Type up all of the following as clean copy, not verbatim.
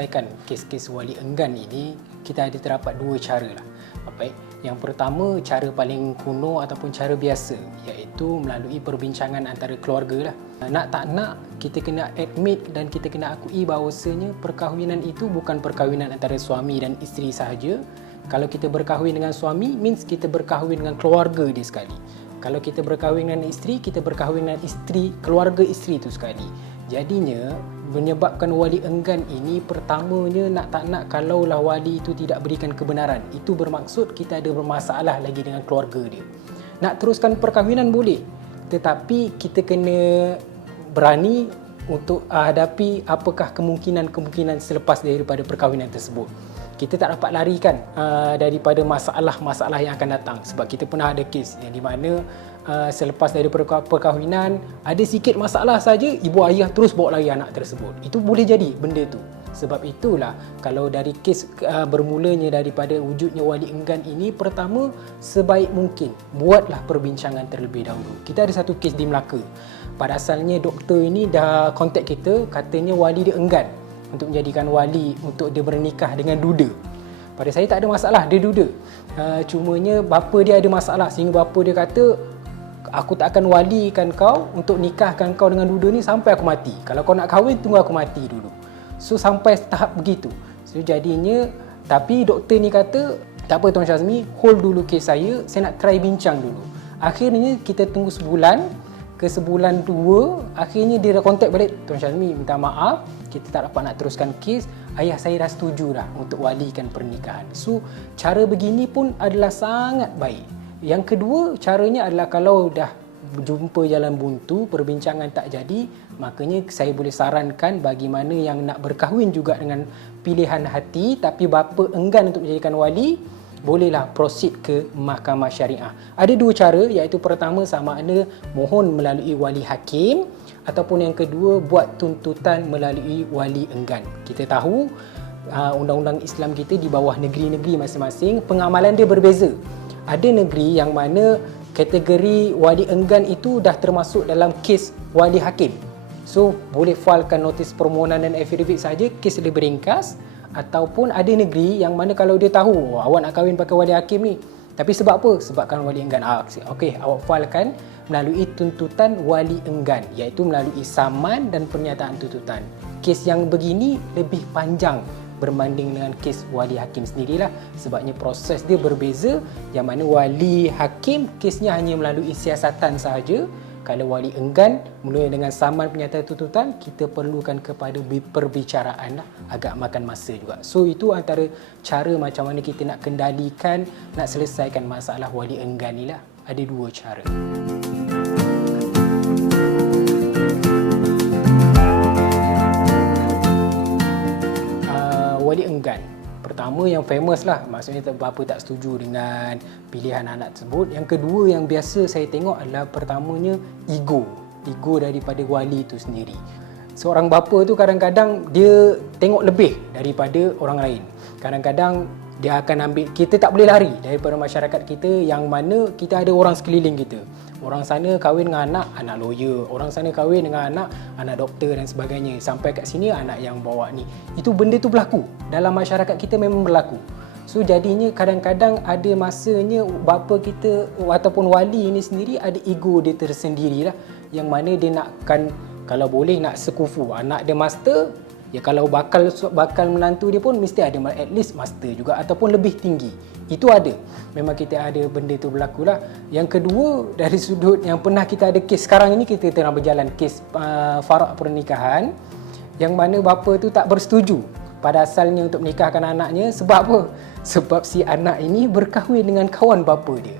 selesaikan kes-kes wali enggan ini, kita ada terdapat dua cara lah. Baik, yang pertama, cara paling kuno ataupun cara biasa, iaitu melalui perbincangan antara keluarga lah. Nak tak nak, kita kena admit dan kita kena akui bahawasanya perkahwinan itu bukan perkahwinan antara suami dan isteri sahaja. Kalau kita berkahwin dengan suami, means kita berkahwin dengan keluarga dia sekali. Kalau kita berkahwin dengan isteri, kita berkahwin dengan isteri, keluarga isteri itu sekali. Jadinya, menyebabkan wali enggan ini, pertamanya nak tak nak kalaulah wali itu tidak berikan kebenaran, itu bermaksud kita ada bermasalah lagi dengan keluarga dia. Nak teruskan perkahwinan boleh, tetapi kita kena berani untuk hadapi apakah kemungkinan-kemungkinan selepas daripada perkahwinan tersebut. Kita tak dapat larikan daripada masalah-masalah yang akan datang, sebab kita pernah ada kes yang di mana selepas dari perkahwinan ada sikit masalah saja, ibu ayah terus bawa lari anak tersebut. Itu boleh jadi benda tu. Sebab itulah, kalau dari kes bermulanya daripada wujudnya wali enggan ini, pertama, sebaik mungkin buatlah perbincangan terlebih dahulu. Kita ada satu kes di Melaka. Pada asalnya doktor ini dah kontak kita, katanya wali dia enggan untuk menjadikan wali untuk dia bernikah dengan duda. Pada saya tak ada masalah, dia duda. Cumanya bapa dia ada masalah, sehingga bapa dia kata, aku tak akan walikan kau untuk nikahkan kau dengan duda ni sampai aku mati. Kalau kau nak kahwin, tunggu aku mati dulu. So sampai tahap begitu. So jadinya, tapi doktor ni kata, tak apa Tuan Syazmi, hold dulu kes saya nak try bincang dulu. Akhirnya kita tunggu sebulan, ke sebulan dua, akhirnya dia dah kontak balik, Tuan Syazmi minta maaf, kita tak dapat nak teruskan kes, ayah saya dah setuju dah untuk walikan pernikahan. So cara begini pun adalah sangat baik. Yang kedua, caranya adalah kalau dah jumpa jalan buntu, perbincangan tak jadi, makanya saya boleh sarankan bagi mana yang nak berkahwin juga dengan pilihan hati tapi bapa enggan untuk menjadikan wali, bolehlah proceed ke mahkamah syariah. Ada dua cara, iaitu pertama sama ada mohon melalui wali hakim, ataupun yang kedua buat tuntutan melalui wali enggan. Kita tahu undang-undang Islam kita di bawah negeri-negeri masing-masing, pengamalan dia berbeza. Ada negeri yang mana kategori wali enggan itu dah termasuk dalam kes wali hakim. So boleh filekan notis permohonan dan affidavit saja, kes lebih ringkas. Ataupun ada negeri yang mana kalau dia tahu awak nak kahwin pakai wali hakim ni, tapi sebab apa? Sebabkan wali enggan. Okey, awak filekan melalui tuntutan wali enggan, iaitu melalui saman dan pernyataan tuntutan. Kes yang begini lebih panjang berbanding dengan kes wali hakim sendirilah, sebabnya proses dia berbeza. Yang mana wali hakim kesnya hanya melalui siasatan sahaja. Kalau wali enggan mula dengan saman pernyataan tuntutan, kita perlukan kepada perbicaraan lah, agak makan masa juga. So itu antara cara macam mana kita nak kendalikan, nak selesaikan masalah wali enggan ni lah. Ada dua cara. Wali enggan, pertama yang famous lah, maksudnya bapa tak setuju dengan pilihan anak tersebut. Yang kedua yang biasa saya tengok adalah pertamanya ego daripada wali itu sendiri. Seorang bapa tu kadang-kadang dia tengok lebih daripada orang lain. Kadang-kadang dia akan ambil, kita tak boleh lari daripada masyarakat kita yang mana kita ada orang sekeliling kita. Orang sana kahwin dengan anak lawyer, orang sana kahwin dengan anak doktor dan sebagainya. Sampai kat sini anak yang bawa ni. Itu benda tu berlaku. Dalam masyarakat kita memang berlaku. So jadinya kadang-kadang ada masanya bapa kita ataupun wali ini sendiri ada ego dia tersendiri lah. Yang mana dia nakkan, kalau boleh nak sekufu. Anak dia master, ya kalau bakal menantu dia pun mesti ada at least master juga ataupun lebih tinggi. Itu ada. Memang kita ada benda tu berlaku lah. Yang kedua, dari sudut yang pernah kita ada kes, sekarang ini kita tengah berjalan kes farak pernikahan, yang mana bapa tu tak bersetuju pada asalnya untuk menikahkan anaknya. Sebab apa? Sebab si anak ini berkahwin dengan kawan bapa dia.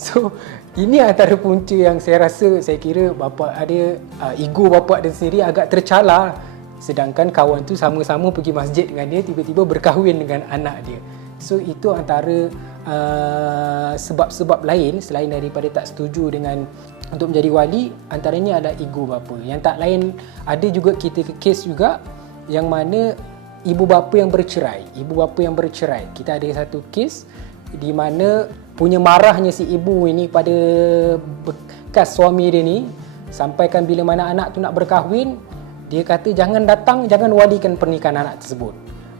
So ini antara punca yang saya rasa, saya kira bapa ada ego bapa dia sendiri agak tercalar. Sedangkan kawan tu sama-sama pergi masjid dengan dia, tiba-tiba berkahwin dengan anak dia. So itu antara sebab-sebab lain selain daripada tak setuju dengan untuk menjadi wali, antaranya adalah ego bapa. Yang tak lain, ada juga kita kes juga yang mana ibu bapa yang bercerai. Kita ada satu kes di mana punya marahnya si ibu ini pada bekas suami dia ni, sampaikan bila mana anak tu nak berkahwin, dia kata jangan datang, jangan walikan pernikahan anak tersebut.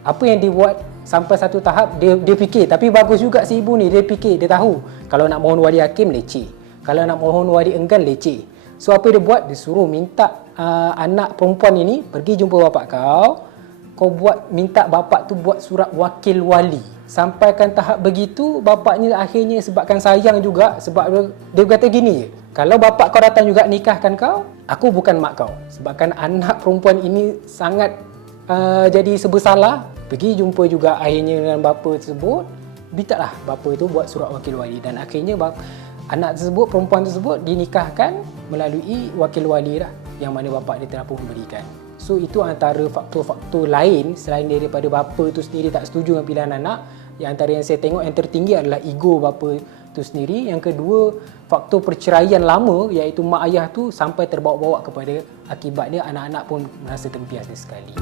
Apa yang dia buat sampai satu tahap, dia fikir, tapi bagus juga si ibu ni, dia fikir, dia tahu kalau nak mohon wali hakim leceh, kalau nak mohon wali enggan leceh. So apa dia buat, dia suruh minta anak perempuan ini pergi jumpa bapak kau buat, minta bapak tu buat surat wakil wali. Sampaikan tahap begitu, bapaknya akhirnya sebabkan sayang juga, sebab dia kata gini je, kalau bapak kau datang juga nikahkan kau, aku bukan mak kau. Sebabkan anak perempuan ini sangat jadi sebersalah, pergi jumpa juga akhirnya dengan bapa tersebut, mintalah bapa tu buat surat wakil wali, dan akhirnya anak tersebut, perempuan tersebut dinikahkan melalui wakil wali lah, yang mana bapa dia telah pun berikan. So itu antara faktor-faktor lain selain daripada bapa tu sendiri tak setuju dengan pilihan anak. Yang antara yang saya tengok yang tertinggi adalah ego bapa tu sendiri. Yang kedua, faktor perceraian lama, iaitu mak ayah tu sampai terbawa-bawa kepada akibatnya anak-anak pun merasa tempias sekali.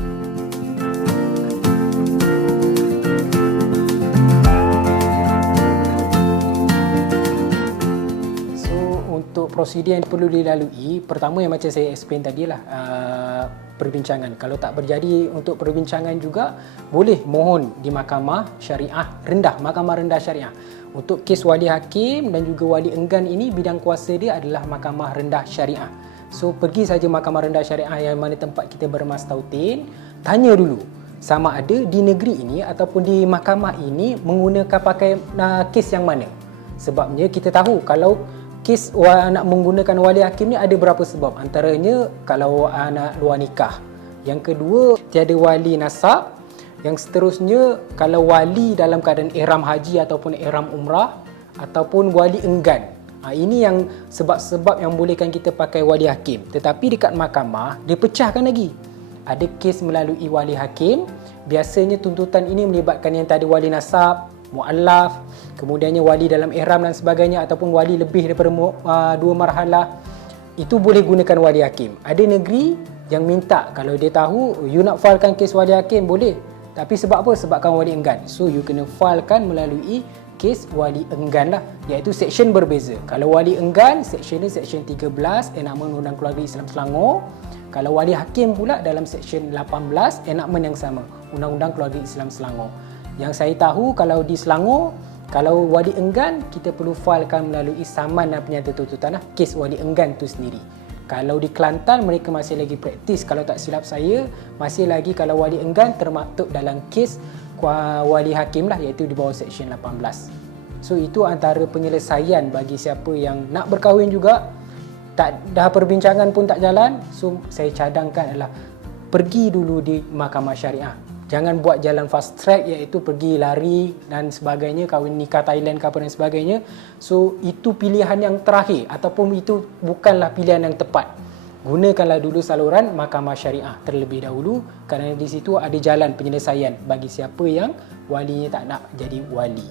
Untuk prosedur yang perlu dilalui, pertama yang macam saya explain tadi lah, perbincangan. Kalau tak berjadi untuk perbincangan juga, boleh mohon di mahkamah syariah rendah, mahkamah rendah syariah. Untuk kes wali hakim dan juga wali enggan ini, bidang kuasa dia adalah mahkamah rendah syariah. So pergi saja mahkamah rendah syariah yang mana tempat kita bermastautin, tanya dulu sama ada di negeri ini ataupun di mahkamah ini menggunakan pakai kes yang mana. Sebabnya kita tahu kalau kes nak menggunakan wali hakim ni ada berapa sebab. Antaranya kalau anak luar nikah. Yang kedua, tiada wali nasab. Yang seterusnya, kalau wali dalam keadaan ihram haji ataupun ihram umrah, ataupun wali enggan. Ini yang sebab-sebab yang bolehkan kita pakai wali hakim. Tetapi dekat mahkamah, dia pecahkan lagi. Ada kes melalui wali hakim. Biasanya tuntutan ini melibatkan yang tadi wali nasab, mu'allaf, kemudiannya wali dalam ihram dan sebagainya, ataupun wali lebih daripada 2 marhalah. Itu boleh gunakan wali hakim. Ada negeri yang minta, kalau dia tahu you nak filekan kes wali hakim, boleh. Tapi sebab apa? Sebabkan wali enggan. So you kena filekan melalui kes wali enggan lah, iaitu seksyen berbeza. Kalau wali enggan, seksyen ni seksyen 13 Enakmen Undang Keluarga Islam Selangor. Kalau wali hakim pula dalam seksyen 18 enakmen yang sama, Undang-Undang Keluarga Islam Selangor. Yang saya tahu kalau di Selangor, kalau wali enggan, kita perlu filekan melalui Saman dan Penyata Tuntutan lah, kes wali enggan tu sendiri. Kalau di Kelantan, mereka masih lagi praktis, kalau tak silap saya, masih lagi kalau wali enggan termaktub dalam kes wali hakim lah, iaitu di bawah seksyen 18. So itu antara penyelesaian bagi siapa yang nak berkahwin juga, dah perbincangan pun tak jalan. So saya cadangkan adalah pergi dulu di mahkamah syariah. Jangan buat jalan fast track, iaitu pergi lari dan sebagainya, kahwin nikah Thailand ke apa dan sebagainya. So itu pilihan yang terakhir, ataupun itu bukanlah pilihan yang tepat. Gunakanlah dulu saluran mahkamah syariah terlebih dahulu, kerana di situ ada jalan penyelesaian bagi siapa yang walinya tak nak jadi wali.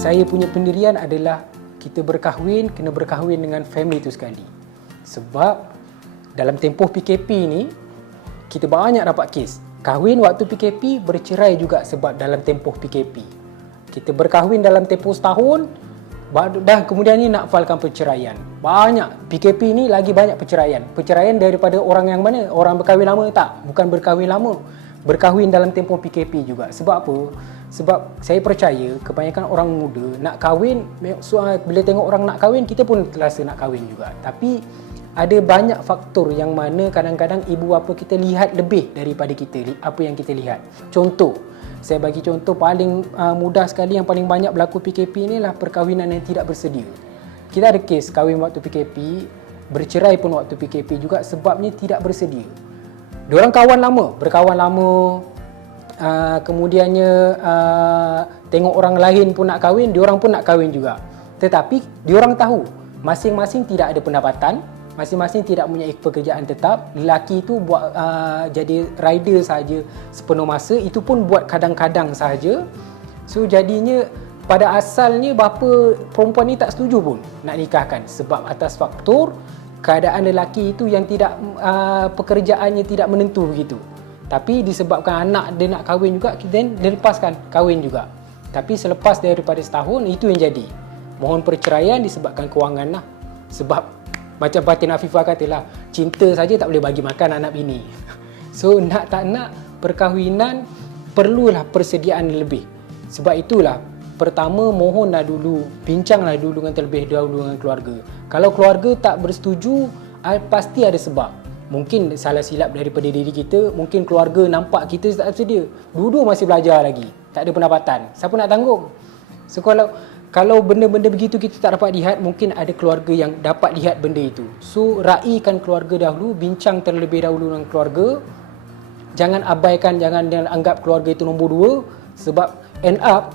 Saya punya pendirian adalah kita berkahwin, kena berkahwin dengan family itu sekali. Sebab dalam tempoh PKP ni, kita banyak dapat kes kahwin waktu PKP, bercerai juga sebab dalam tempoh PKP. Kita berkahwin dalam tempoh setahun, dah kemudian ni nak filekan perceraian. Banyak, PKP ni lagi banyak perceraian. Perceraian daripada orang yang mana? Orang berkahwin lama tak? Bukan berkahwin lama, berkahwin dalam tempoh PKP juga. Sebab apa? Sebab saya percaya kebanyakan orang muda nak kahwin, bila tengok orang nak kahwin, kita pun terasa nak kahwin juga. Tapi ada banyak faktor yang mana kadang-kadang ibu bapa kita lihat lebih daripada kita, apa yang kita lihat. Contoh, saya bagi contoh paling mudah sekali, yang paling banyak berlaku PKP ni lah perkahwinan yang tidak bersedia. Kita ada kes kahwin waktu PKP, bercerai pun waktu PKP juga, sebabnya tidak bersedia. Diorang kawan lama, berkawan lama, kemudiannya tengok orang lain pun nak kahwin, diorang pun nak kahwin juga. Tetapi diorang tahu masing-masing tidak ada pendapatan, masing-masing tidak mempunyai pekerjaan tetap. Lelaki itu buat jadi rider sahaja sepenuh masa, itu pun buat kadang-kadang sahaja. So jadinya pada asalnya bapa perempuan ni tak setuju pun nak nikahkan, sebab atas faktor keadaan lelaki itu yang tidak pekerjaannya tidak menentu begitu. Tapi disebabkan anak dia nak kahwin juga, then dia lepaskan kahwin juga. Tapi selepas daripada setahun, itu yang jadi. Mohon perceraian disebabkan kewangan lah. Sebab macam Batin Afifah katalah, cinta saja tak boleh bagi makan anak bini. So nak tak nak, perkahwinan perlulah persediaan lebih. Sebab itulah, pertama mohonlah dulu, bincanglah dulu dengan terlebih dahulu dengan keluarga. Kalau keluarga tak bersetuju, pasti ada sebab. Mungkin salah silap daripada diri kita, mungkin keluarga nampak kita tak sedia. Dua-dua masih belajar lagi, tak ada pendapatan. Siapa nak tanggung? So kalau benda-benda begitu kita tak dapat lihat, mungkin ada keluarga yang dapat lihat benda itu. So raikan keluarga dahulu, bincang terlebih dahulu dengan keluarga. Jangan abaikan, jangan anggap keluarga itu nombor dua. Sebab end up,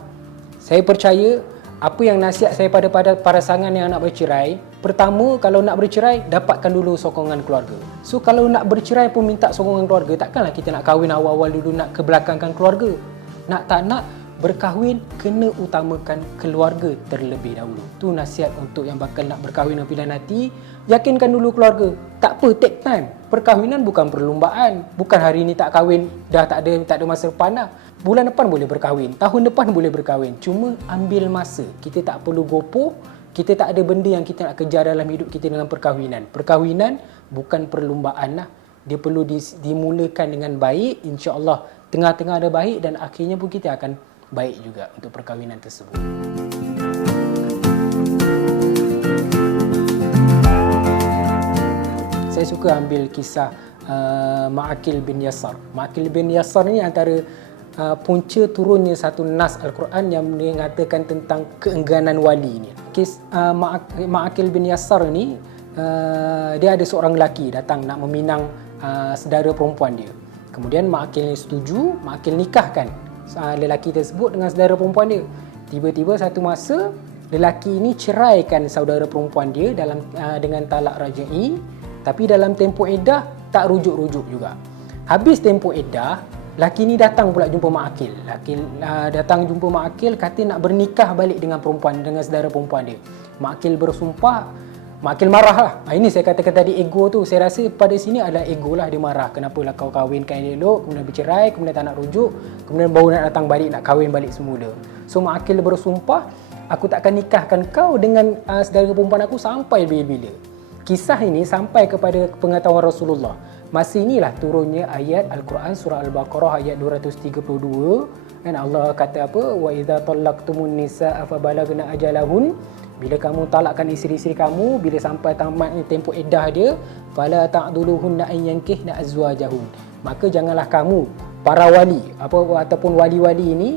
saya percaya apa yang nasihat saya pada pasangan yang nak bercerai, pertama kalau nak bercerai, dapatkan dulu sokongan keluarga. So kalau nak bercerai pun minta sokongan keluarga, takkanlah kita nak kahwin awal-awal dulu nak kebelakangkan keluarga. Nak tak nak, berkahwin kena utamakan keluarga terlebih dahulu. Tu nasihat untuk yang bakal nak berkahwin dengan pilihan hati. Yakinkan dulu keluarga. Tak apa, take time. Perkahwinan bukan perlombaan. Bukan hari ni tak kahwin dah tak ada masa depan dah. Bulan depan boleh berkahwin, tahun depan boleh berkahwin. Cuma ambil masa. Kita tak perlu gopoh. Kita tak ada benda yang kita nak kejar dalam hidup kita dengan perkahwinan. Perkahwinan bukan perlombaan lah. Dia perlu dimulakan dengan baik. InsyaAllah tengah-tengah ada baik dan akhirnya pun kita akan baik juga untuk perkahwinan tersebut. Saya suka ambil kisah Ma'aqil bin Yasar. Ma'aqil bin Yasar ni antara punca turunnya satu nas Al-Quran yang mengatakan tentang keengganan wali ni. Ma'aqil bin Yasar ni dia ada seorang lelaki datang nak meminang saudara perempuan dia. Kemudian Ma'aqil ni setuju, Ma'aqil nikahkan lelaki tersebut dengan saudara perempuan dia. Tiba-tiba satu masa lelaki ini ceraikan saudara perempuan dia dengan talak raj'i, tapi dalam tempoh iddah tak rujuk-rujuk juga. Habis tempoh iddah, lelaki ni datang pula jumpa Ma'aqil. Datang jumpa Ma'aqil, kata nak bernikah balik dengan saudara perempuan dia. Ma'aqil bersumpah. Ma'aqil marah lah. Ini saya katakan tadi ego tu. Saya rasa pada sini adalah ego lah, dia marah. Kenapalah kau kahwinkan elok, kemudian bercerai, kemudian tak nak rujuk, kemudian baru nak datang balik, nak kahwin balik semula. So Ma'aqil bersumpah, aku tak akan nikahkan kau dengan saudara perempuan aku sampai bila-bila. Kisah ini sampai kepada pengetahuan Rasulullah. Masa inilah turunnya ayat Al-Quran surah Al-Baqarah ayat 232. Dan Allah kata apa? Wa idza tallaqtumun nisaa fa balagna ajalahun. Bila kamu talakkan isteri-isteri kamu, bila sampai tamat tempoh iddah dia, fala ta'duluhunna an yankihna azwajahun. Maka janganlah kamu para wali ataupun wali-wali ini,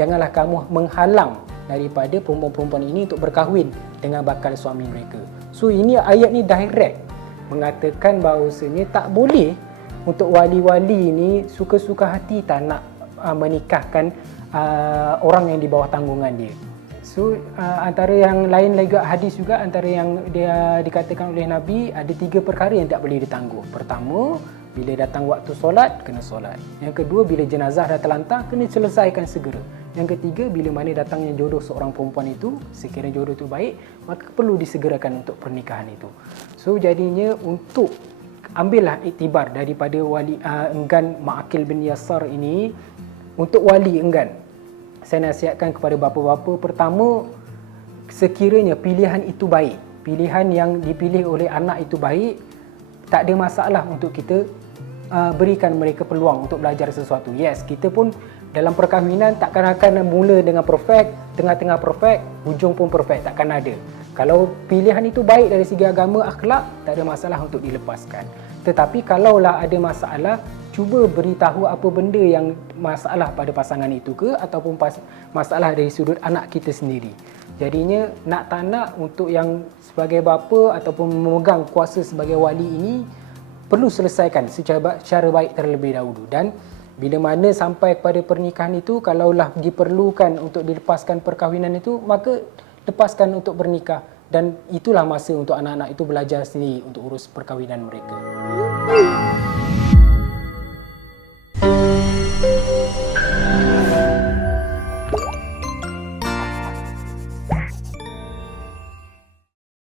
janganlah kamu menghalang daripada perempuan-perempuan ini untuk berkahwin dengan bakal suami mereka. So ini ayat ni direct mengatakan bahawasanya tak boleh untuk wali-wali ini suka-suka hati tak nak menikahkan orang yang di bawah tanggungan dia. So antara yang lain lagi hadis juga, antara yang dia dikatakan oleh Nabi, ada 3 perkara yang tak boleh ditangguh. Pertama, bila datang waktu solat, kena solat. Yang kedua, bila jenazah dah terlantar, kena selesaikan segera. Yang ketiga, bila mana datangnya jodoh seorang perempuan itu, sekiranya jodoh itu baik, maka perlu disegerakan untuk pernikahan itu. So jadinya untuk ambillah iktibar daripada wali enggan Ma'aqil bin Yasar ini. Untuk wali enggan, saya nasihatkan kepada bapa-bapa, pertama, sekiranya pilihan itu baik, pilihan yang dipilih oleh anak itu baik, tak ada masalah untuk kita berikan mereka peluang untuk belajar sesuatu. Yes, kita pun dalam perkahwinan takkan akan mula dengan perfect, tengah-tengah perfect, hujung pun perfect, takkan ada. Kalau pilihan itu baik dari segi agama, akhlak, tak ada masalah untuk dilepaskan. Tetapi kalaulah ada masalah, cuba beritahu apa benda yang masalah pada pasangan itu ke, ataupun masalah dari sudut anak kita sendiri. Jadinya nak tak nak, untuk yang sebagai bapa ataupun memegang kuasa sebagai wali ini, perlu selesaikan secara baik terlebih dahulu. Dan bila mana sampai kepada pernikahan itu, kalaulah diperlukan untuk dilepaskan perkahwinan itu, maka lepaskan untuk bernikah. Dan itulah masa untuk anak-anak itu belajar sendiri untuk urus perkahwinan mereka.